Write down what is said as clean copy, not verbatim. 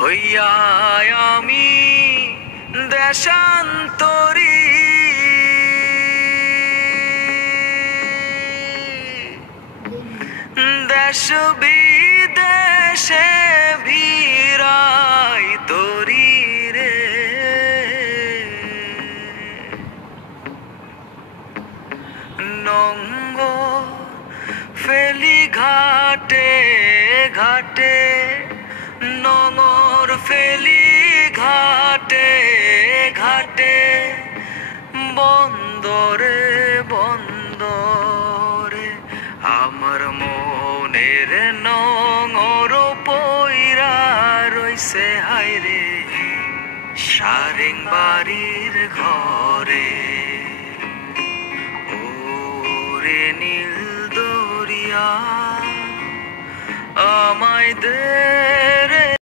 হইয়া আমি দেশান্তরী, দেশ বিদেশে ভিড়াই তরি রে। নঙ্গ ফেলি ঘাটে ঘাটে, নঙর ফেলি ঘাটে ঘাটে, বন্দরে বন্দরে আমার মনের নঙর পইরা রইছে হায়রে সারেং বাড়ির ঘরে। ওরে নীল দরিয়া আমায় দে